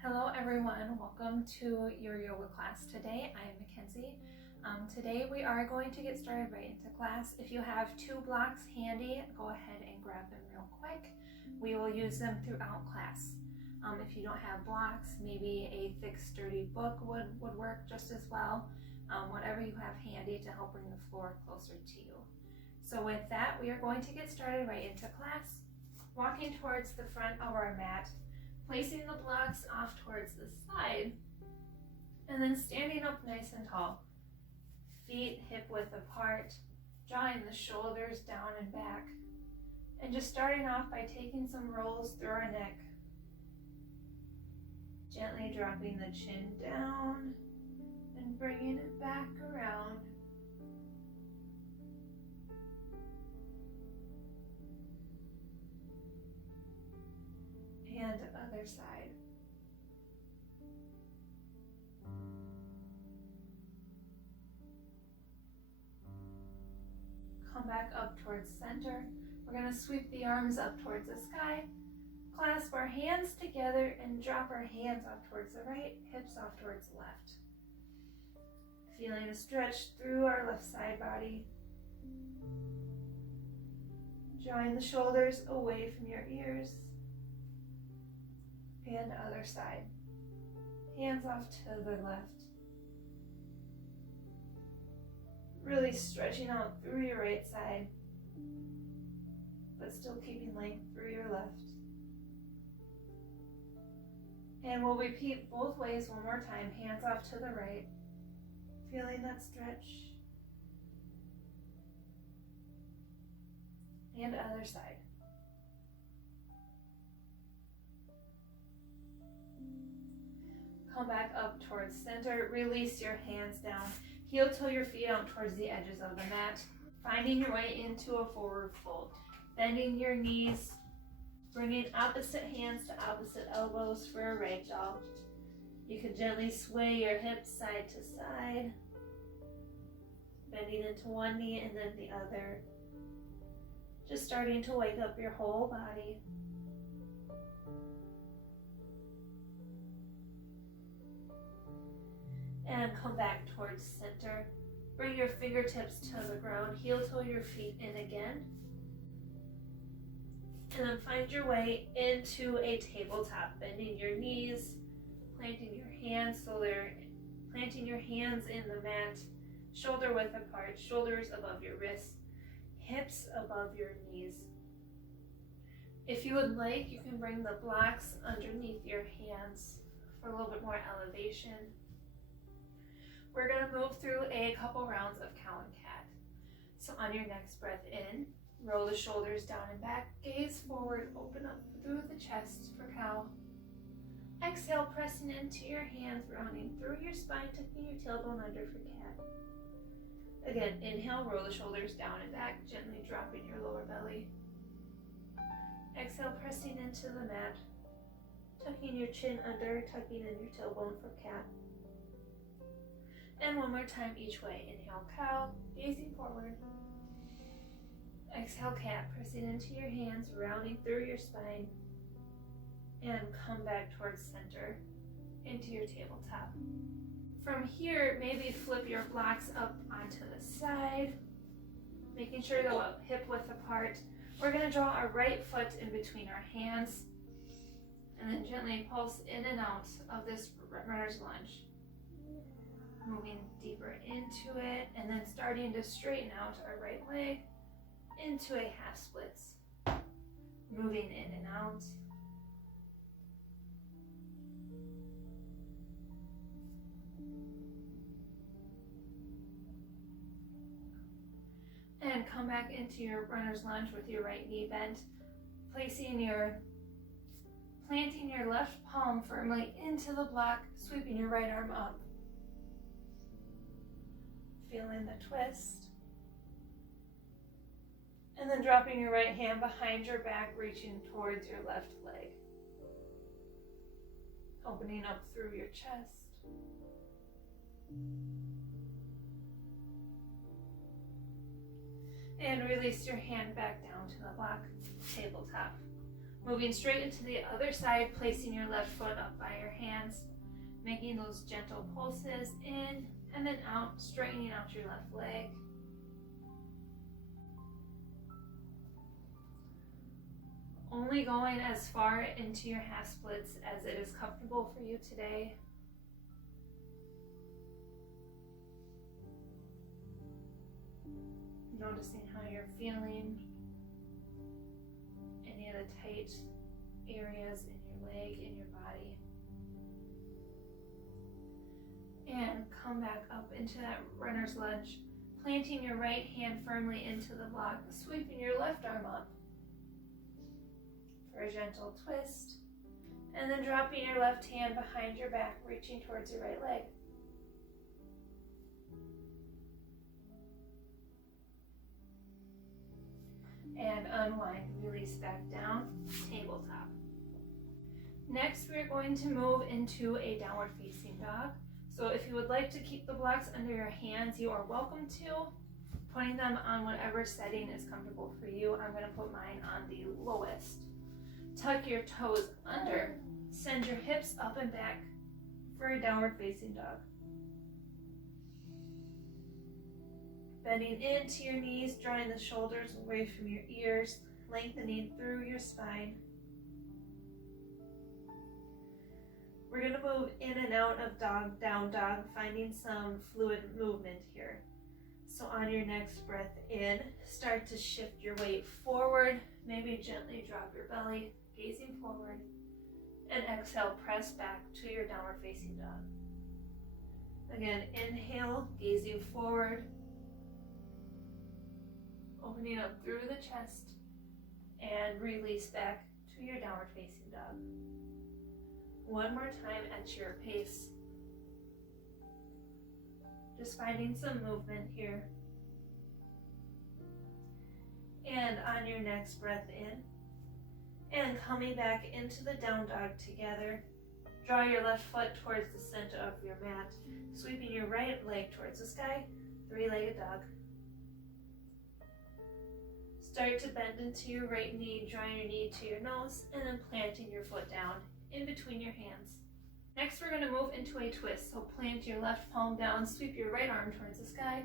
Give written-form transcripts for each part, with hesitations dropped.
Hello everyone, welcome to your yoga class today. I am MaKenzie. Today we are going to get started right into class. If you have 2 blocks handy, go ahead and grab them real quick. We will use them throughout class. If you don't have blocks, maybe a thick sturdy book would work just as well. Whatever you have handy to help bring the floor closer to you. So with that, we are going to get started right into class. Walking towards the front of our mat, placing the blocks off towards the side, and then standing up nice and tall. Feet hip width apart, drawing the shoulders down and back, and just starting off by taking some rolls through our neck. Gently dropping the chin down and bringing it back around. And other side. Come back up towards center. We're going to sweep the arms up towards the sky, clasp our hands together, and drop our hands off towards the right, hips off towards the left. Feeling a stretch through our left side body. Drawing the shoulders away from your ears. And other side. Hands off to the left. Really stretching out through your right side, but still keeping length through your left. And we'll repeat both ways one more time. Hands off to the right. Feeling that stretch. And other side. Come back up towards center. Release your hands down. Heel toe your feet out towards the edges of the mat. Finding your way into a forward fold. Bending your knees. Bringing opposite hands to opposite elbows for a ragdoll. You can gently sway your hips side to side. Bending into one knee and then the other. Just starting to wake up your whole body. And come back towards center. Bring your fingertips to the ground. Heel toe your feet in again. And then find your way into a tabletop. Bending your knees. Planting your hands so they're planting your hands in the mat. Shoulder width apart. Shoulders above your wrists. Hips above your knees. If you would like, you can bring the blocks underneath your hands for a little bit more elevation. We're going to move through a couple rounds of cow and cat. So on your next breath in, roll the shoulders down and back, gaze forward, open up through the chest for cow. Exhale, pressing into your hands, rounding through your spine, tucking your tailbone under for cat. Again, inhale, roll the shoulders down and back, gently dropping your lower belly. Exhale, pressing into the mat, tucking your chin under, tucking in your tailbone for cat. And one more time each way. Inhale, cow, gazing forward. Exhale, cat, pressing into your hands, rounding through your spine. And come back towards center, into your tabletop. From here, maybe flip your blocks up onto the side, making sure to go up hip width apart. We're going to draw our right foot in between our hands, and then gently pulse in and out of this runner's lunge. Moving deeper into it, and then starting to straighten out our right leg into a half splits. Moving in and out. And come back into your runner's lunge with your right knee bent, planting your left palm firmly into the block, sweeping your right arm up. Feeling the twist. And then dropping your right hand behind your back, reaching towards your left leg. Opening up through your chest. And release your hand back down to the block tabletop. Moving straight into the other side, placing your left foot up by your hands, making those gentle pulses in and then out, straightening out your left leg. Only going as far into your half splits as it is comfortable for you today. Noticing how you're feeling, any of the tight areas in your leg, in your body. And come back up into that runner's lunge, planting your right hand firmly into the block, sweeping your left arm up for a gentle twist, and then dropping your left hand behind your back, reaching towards your right leg. And unwind, release back down, tabletop. Next, we're going to move into a downward facing dog. So if you would like to keep the blocks under your hands, you are welcome to, putting them on whatever setting is comfortable for you. I'm going to put mine on the lowest. Tuck your toes under, send your hips up and back for a downward facing dog. Bending into your knees, drawing the shoulders away from your ears, lengthening through your spine. We're going to move in and out of dog, down dog, finding some fluid movement here. So on your next breath in, start to shift your weight forward, maybe gently drop your belly, gazing forward, and exhale, press back to your downward facing dog. Again, inhale, gazing forward, opening up through the chest, and release back to your downward facing dog. One more time at your pace. Just finding some movement here. And on your next breath in, and coming back into the down dog together, draw your left foot towards the center of your mat, sweeping your right leg towards the sky, three-legged dog. Start to bend into your right knee, drawing your knee to your nose, and then planting your foot down in between your hands. Next, we're going to move into a twist. So plant your left palm down, sweep your right arm towards the sky.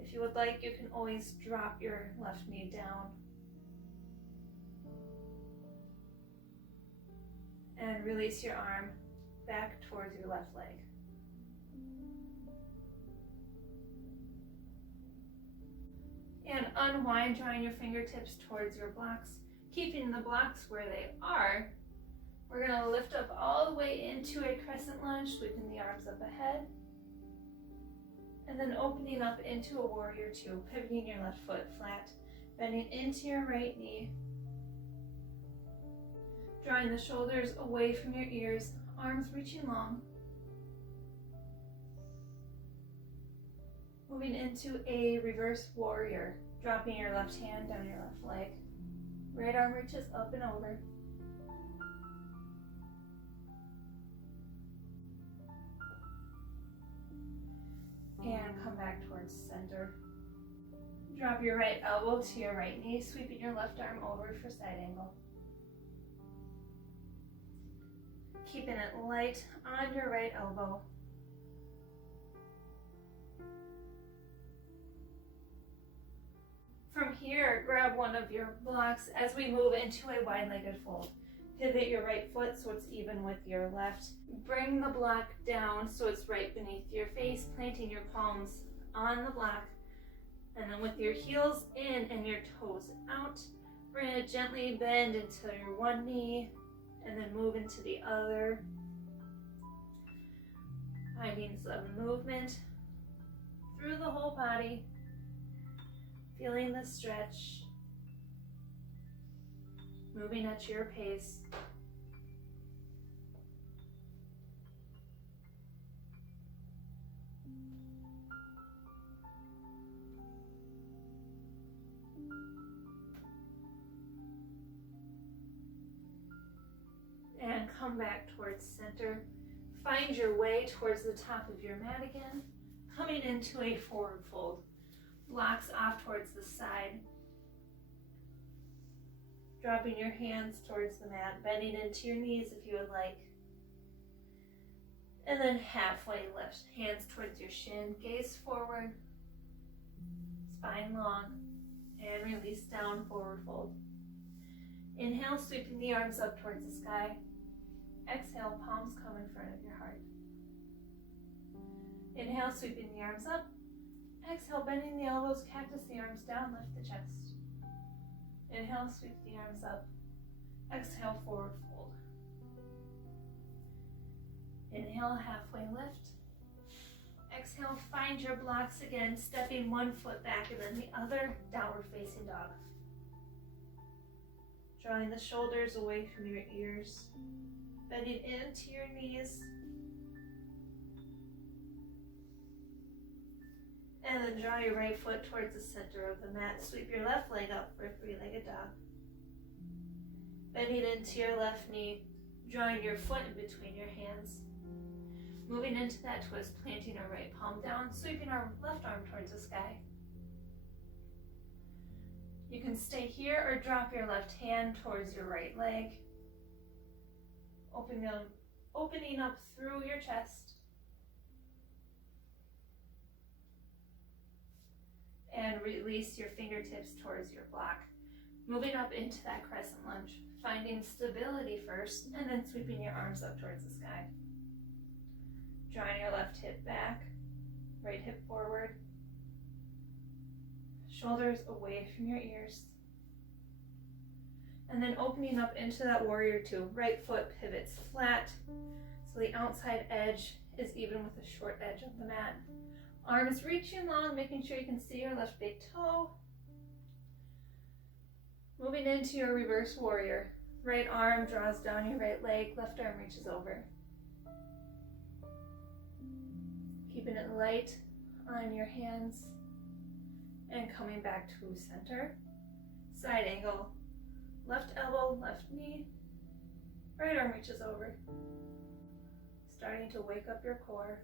If you would like, you can always drop your left knee down. And release your arm back towards your left leg. And unwind, drawing your fingertips towards your blocks, keeping the blocks where they are. We're going to lift up all the way into a crescent lunge, sweeping the arms up ahead, and then opening up into a warrior two, pivoting your left foot flat, bending into your right knee, drawing the shoulders away from your ears, arms reaching long. Moving into a reverse warrior, dropping your left hand down your left leg. Right arm reaches up and over. And come back towards center. Drop your right elbow to your right knee, sweeping your left arm over for side angle. Keeping it light on your right elbow. From here, grab one of your blocks as we move into a wide-legged fold. Pivot your right foot so it's even with your left. Bring the block down so it's right beneath your face, planting your palms on the block. And then with your heels in and your toes out, we're going to gently bend into your one knee and then move into the other. Finding some movement through the whole body. Feeling the stretch, moving at your pace. And come back towards center. Find your way towards the top of your mat again, coming into a forward fold. Blocks off towards the side, dropping your hands towards the mat, bending into your knees if you would like. And then halfway lift, hands towards your shin, gaze forward, spine long, and release down, forward fold. Inhale, sweeping the arms up towards the sky. Exhale, palms come in front of your heart. Inhale, sweeping the arms up. Exhale, bending the elbows, cactus the arms down, lift the chest. Inhale, sweep the arms up. Exhale, forward fold. Inhale, halfway lift. Exhale, find your blocks again, stepping one foot back and then the other, downward facing dog. Drawing the shoulders away from your ears, bending into your knees. And then draw your right foot towards the center of the mat. Sweep your left leg up for a three-legged dog. Bending into your left knee, drawing your foot in between your hands. Moving into that twist, planting our right palm down, sweeping our left arm towards the sky. You can stay here or drop your left hand towards your right leg. Opening up through your chest. And release your fingertips towards your block. Moving up into that crescent lunge, finding stability first, and then sweeping your arms up towards the sky. Drawing your left hip back, right hip forward. Shoulders away from your ears. And then opening up into that warrior two. Right foot pivots flat, so the outside edge is even with the short edge of the mat. Arms reaching long, making sure you can see your left big toe. Moving into your reverse warrior. Right arm draws down your right leg, left arm reaches over. Keeping it light on your hands and coming back to center. Side angle. Left elbow, left knee. Right arm reaches over. Starting to wake up your core.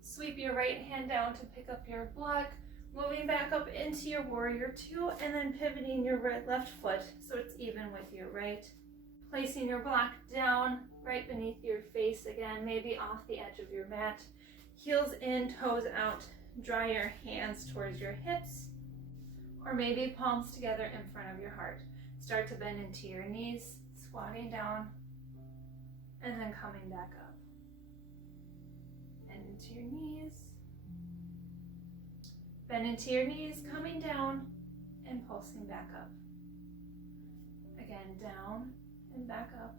Sweep your right hand down to pick up your block, moving back up into your warrior two, and then pivoting your left foot so it's even with your right. Placing your block down right beneath your face again, maybe off the edge of your mat. Heels in, toes out. Draw your hands towards your hips, or maybe palms together in front of your heart. Start to bend into your knees, squatting down, and then coming back up. Bend into your knees. Bend into your knees, coming down and pulsing back up. Again, down and back up.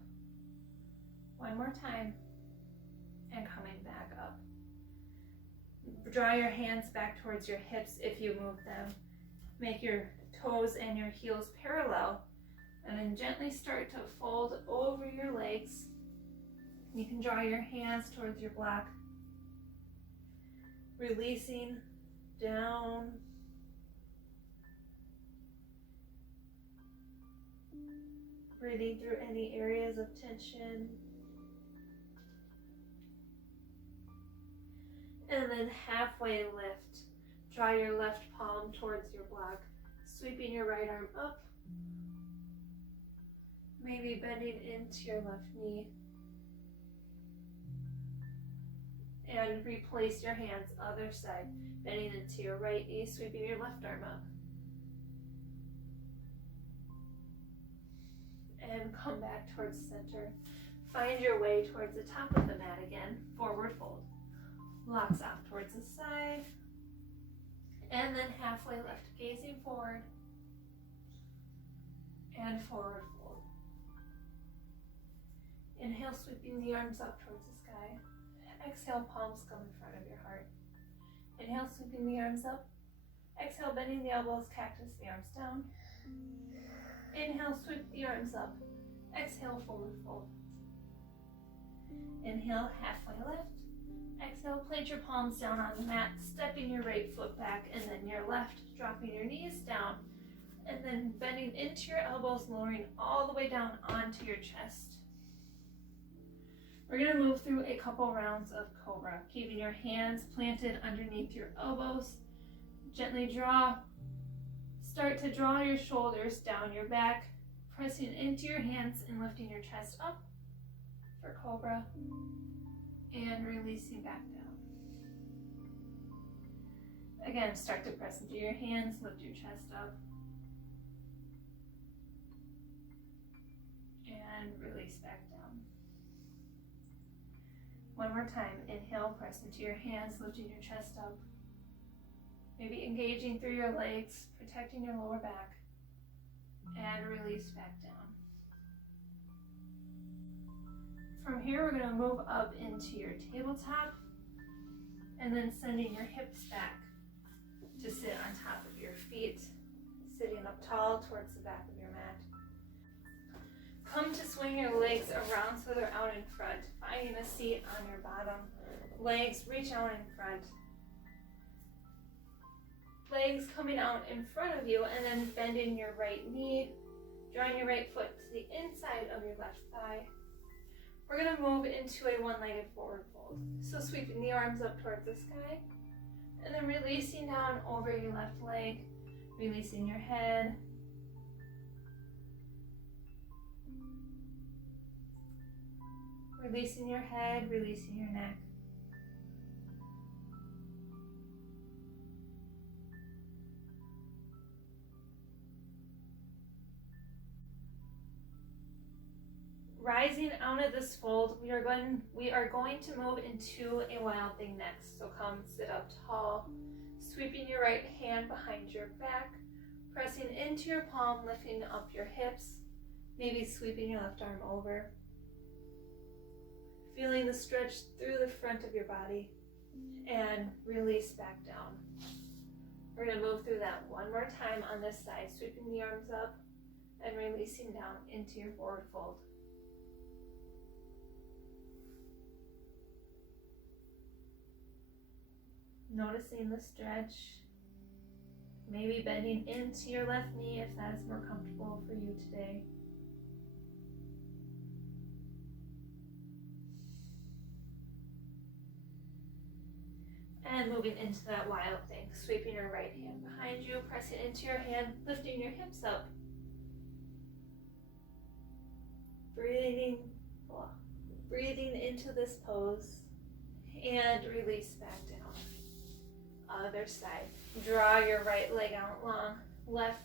One more time, and coming back up. Draw your hands back towards your hips if you move them. Make your toes and your heels parallel, and then gently start to fold over your legs. You can draw your hands towards your block, releasing down. Breathing through any areas of tension. And then halfway lift. Draw your left palm towards your block, sweeping your right arm up. Maybe bending into your left knee. And replace your hands other side, bending into your right knee, sweeping your left arm up. And come back towards center. Find your way towards the top of the mat again, forward fold. Locks off towards the side. And then halfway lift, gazing forward. And forward fold. Inhale, sweeping the arms up towards the sky. Exhale, palms come in front of your heart. Inhale, sweeping the arms up. Exhale, bending the elbows, cactus the arms down. Inhale, sweep the arms up. Exhale, forward fold. Inhale, halfway lift. Exhale, plant your palms down on the mat, stepping your right foot back, and then your left, dropping your knees down, and then bending into your elbows, lowering all the way down onto your chest. We're going to move through a couple rounds of Cobra, keeping your hands planted underneath your elbows. Gently draw Start to draw your shoulders down your back, pressing into your hands and lifting your chest up for Cobra, and releasing back down. Again, start to press into your hands, lift your chest up, and release back down. One more time, inhale, press into your hands, lifting your chest up, maybe engaging through your legs, protecting your lower back, and release back down. From here, we're going to move up into your tabletop, and then sending your hips back to sit on top of your feet, sitting up tall towards the back of your mat. Come to swing your legs around so they're out in front, finding a seat on your bottom. Legs reach out in front. Legs coming out in front of you, and then bending your right knee, drawing your right foot to the inside of your left thigh. We're going to move into a one-legged forward fold. So sweeping the arms up towards the sky, and then releasing down over your left leg, releasing your head. Releasing your head, releasing your neck. Rising out of this fold, we are going to move into a wild thing next. So come sit up tall, sweeping your right hand behind your back, pressing into your palm, lifting up your hips, maybe sweeping your left arm over. Feeling the stretch through the front of your body, and release back down. We're going to move through that one more time on this side, sweeping the arms up and releasing down into your forward fold. Noticing the stretch, maybe bending into your left knee if that is more comfortable for you today. And moving into that wild thing, sweeping your right hand behind you, pressing into your hand, lifting your hips up. Breathing into this pose, and release back down. Other side. Draw your right leg out long. Left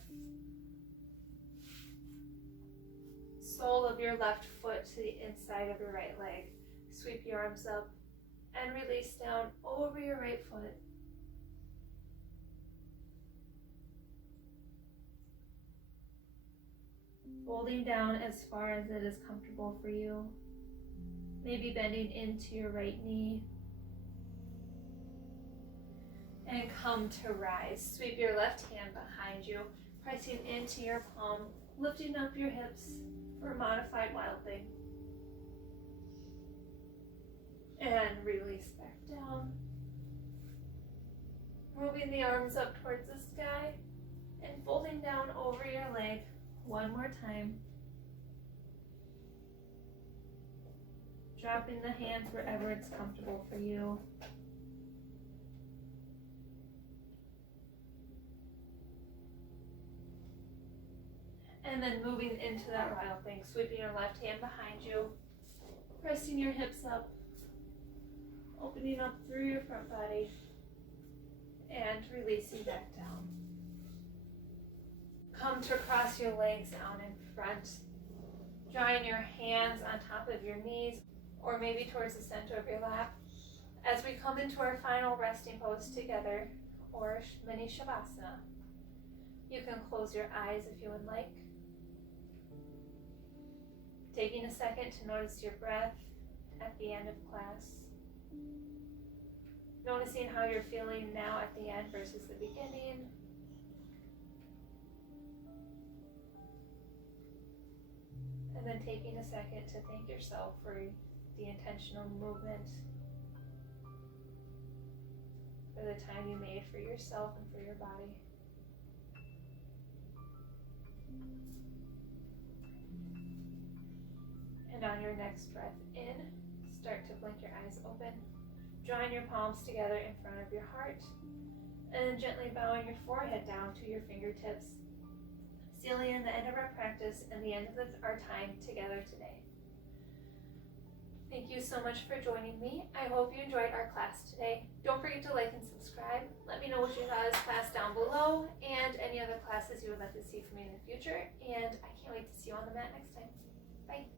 sole of your left foot to the inside of your right leg. Sweep your arms up and release down over your right foot. Folding down as far as it is comfortable for you. Maybe bending into your right knee. And come to rise. Sweep your left hand behind you, pressing into your palm, lifting up your hips for a modified wild thing. And release back down. Moving the arms up towards the sky and folding down over your leg one more time. Dropping the hands wherever it's comfortable for you. And then moving into that wild thing, sweeping your left hand behind you, pressing your hips up, opening up through your front body, and releasing back down. Come to cross your legs out in front, drawing your hands on top of your knees, or maybe towards the center of your lap, as we come into our final resting pose together, or mini shavasana. You can close your eyes if you would like. Taking a second to notice your breath at the end of class. Noticing how you're feeling now at the end versus the beginning. And then taking a second to thank yourself for the intentional movement, for the time you made for yourself and for your body. And on your next breath in, start to blink your eyes open, drawing your palms together in front of your heart, and then gently bowing your forehead down to your fingertips, sealing in the end of our practice and the end of our time together today. Thank you so much for joining me. I hope you enjoyed our class today. Don't forget to like and subscribe. Let me know what you thought of this class down below and any other classes you would like to see from me in the future. And I can't wait to see you on the mat next time. Bye.